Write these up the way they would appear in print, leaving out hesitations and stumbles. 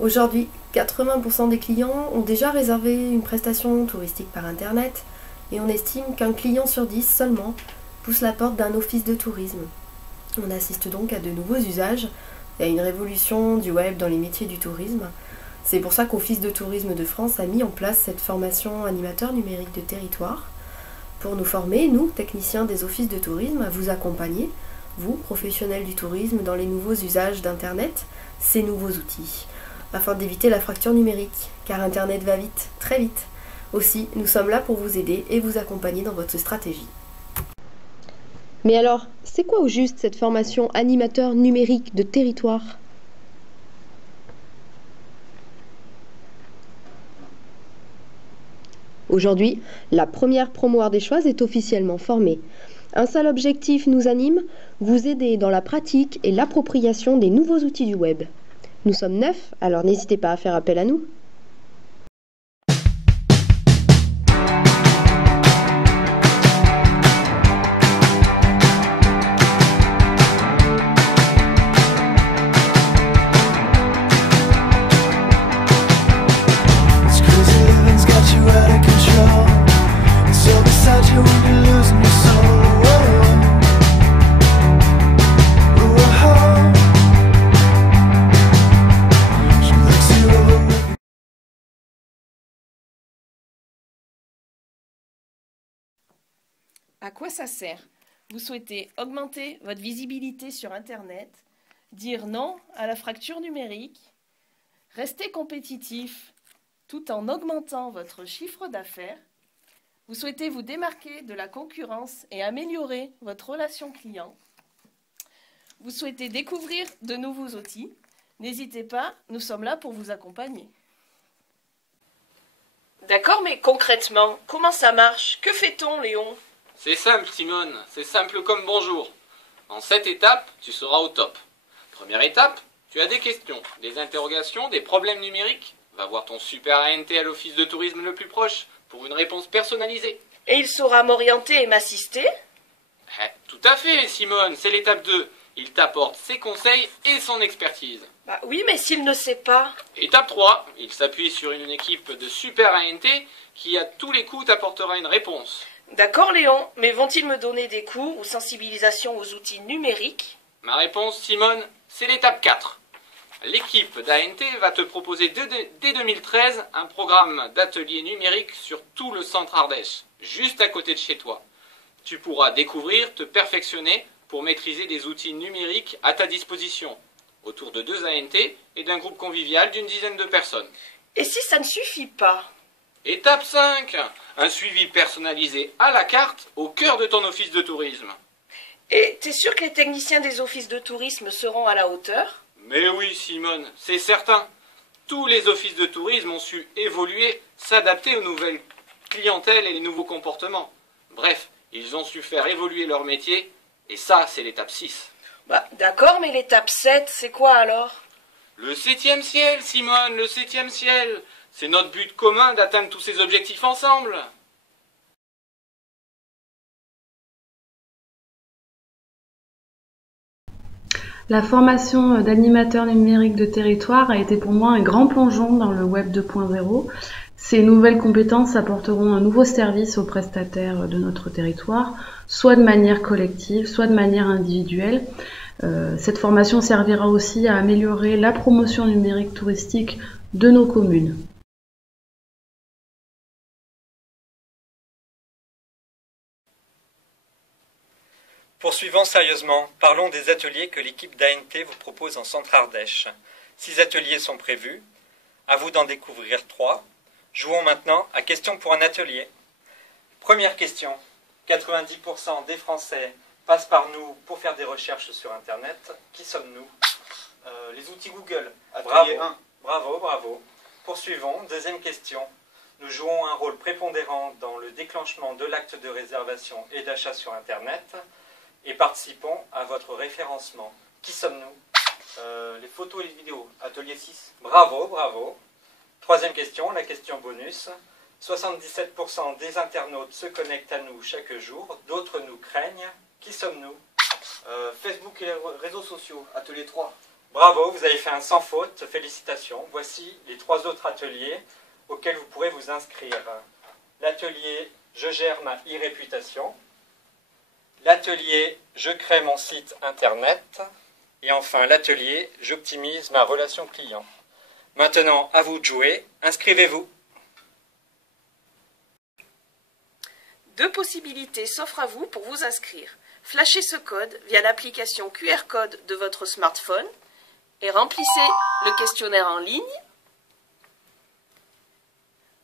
Aujourd'hui, 80% des clients ont déjà réservé une prestation touristique par Internet et on estime qu'un client sur 10 seulement pousse la porte d'un office de tourisme. On assiste donc à de nouveaux usages et à une révolution du web dans les métiers du tourisme. C'est pour ça qu'Office de tourisme de France a mis en place cette formation animateur numérique de territoire pour nous former, nous, techniciens des offices de tourisme, à vous accompagner, vous, professionnels du tourisme, dans les nouveaux usages d'Internet, ces nouveaux outils, afin d'éviter la fracture numérique, car Internet va vite, très vite. Aussi, nous sommes là pour vous aider et vous accompagner dans votre stratégie. Mais alors, c'est quoi au juste cette formation animateur numérique de territoire ? Aujourd'hui, la première promo Ardéchoise est officiellement formée. Un seul objectif nous anime, vous aider dans la pratique et l'appropriation des nouveaux outils du web. Nous sommes 9, alors n'hésitez pas à faire appel à nous. À quoi ça sert? Vous souhaitez augmenter votre visibilité sur Internet, dire non à la fracture numérique, rester compétitif tout en augmentant votre chiffre d'affaires. Vous souhaitez vous démarquer de la concurrence et améliorer votre relation client. Vous souhaitez découvrir de nouveaux outils. N'hésitez pas, nous sommes là pour vous accompagner. D'accord, mais concrètement, comment ça marche? Que fait-on, Léon? C'est simple, Simone, c'est simple comme bonjour. En 7 étapes, tu seras au top. Première étape, tu as des questions, des interrogations, des problèmes numériques. Va voir ton super ANT à l'office de tourisme le plus proche pour une réponse personnalisée. Et il saura m'orienter et m'assister? Tout à fait, Simone, c'est l'étape 2. Il t'apporte ses conseils et son expertise. Bah oui, mais s'il ne sait pas? Étape 3, il s'appuie sur une équipe de super ANT qui à tous les coups t'apportera une réponse. D'accord, Léon, mais vont-ils me donner des cours ou sensibilisation aux outils numériques? Ma réponse, Simone, c'est l'étape 4. L'équipe d'ANT va te proposer dès 2013 un programme d'ateliers numériques sur tout le centre Ardèche, juste à côté de chez toi. Tu pourras découvrir, te perfectionner pour maîtriser des outils numériques à ta disposition, autour de 2 ANT et d'un groupe convivial d'une dizaine de personnes. Et si ça ne suffit pas? Étape 5, un suivi personnalisé à la carte au cœur de ton office de tourisme. Et t'es sûr que les techniciens des offices de tourisme seront à la hauteur? Mais oui, Simone, c'est certain. Tous les offices de tourisme ont su évoluer, s'adapter aux nouvelles clientèles et les nouveaux comportements. Bref, ils ont su faire évoluer leur métier, et ça, c'est l'étape 6. Bah, d'accord, mais l'étape 7, c'est quoi alors? Le 7e ciel, Simone, le 7e ciel. C'est notre but commun d'atteindre tous ces objectifs ensemble. La formation d'animateur numérique de territoire a été pour moi un grand plongeon dans le Web 2.0. Ces nouvelles compétences apporteront un nouveau service aux prestataires de notre territoire, soit de manière collective, soit de manière individuelle. Cette formation servira aussi à améliorer la promotion numérique touristique de nos communes. Poursuivons sérieusement, parlons des ateliers que l'équipe d'ANT vous propose en Centre Ardèche. 6 ateliers sont prévus, à vous d'en découvrir 3. Jouons maintenant à questions pour un atelier. Première question, 90% des Français passent par nous pour faire des recherches sur Internet. Qui sommes-nous? Les outils Google, Bravo, atelier 1. bravo. Poursuivons, deuxième question. Nous jouons un rôle prépondérant dans le déclenchement de l'acte de réservation et d'achat sur Internet et participons à votre référencement. Qui sommes-nous? Les photos et les vidéos, atelier 6. Bravo. Troisième question, la question bonus. 77% des internautes se connectent à nous chaque jour, d'autres nous craignent. Qui sommes-nous? Facebook et les réseaux sociaux, atelier 3. Bravo, vous avez fait un sans faute, félicitations. Voici les 3 autres ateliers auxquels vous pourrez vous inscrire. L'atelier « Je gère ma e-réputation », l'atelier « Je crée mon site internet » et enfin l'atelier « J'optimise ma relation client ». Maintenant, à vous de jouer, inscrivez-vous. 2 possibilités s'offrent à vous pour vous inscrire. Flashez ce code via l'application QR code de votre smartphone et remplissez le questionnaire en ligne,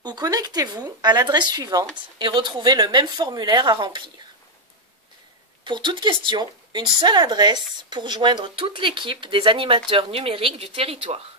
ou connectez-vous à l'adresse suivante et retrouvez le même formulaire à remplir. Pour toute question, une seule adresse pour joindre toute l'équipe des animateurs numériques du territoire.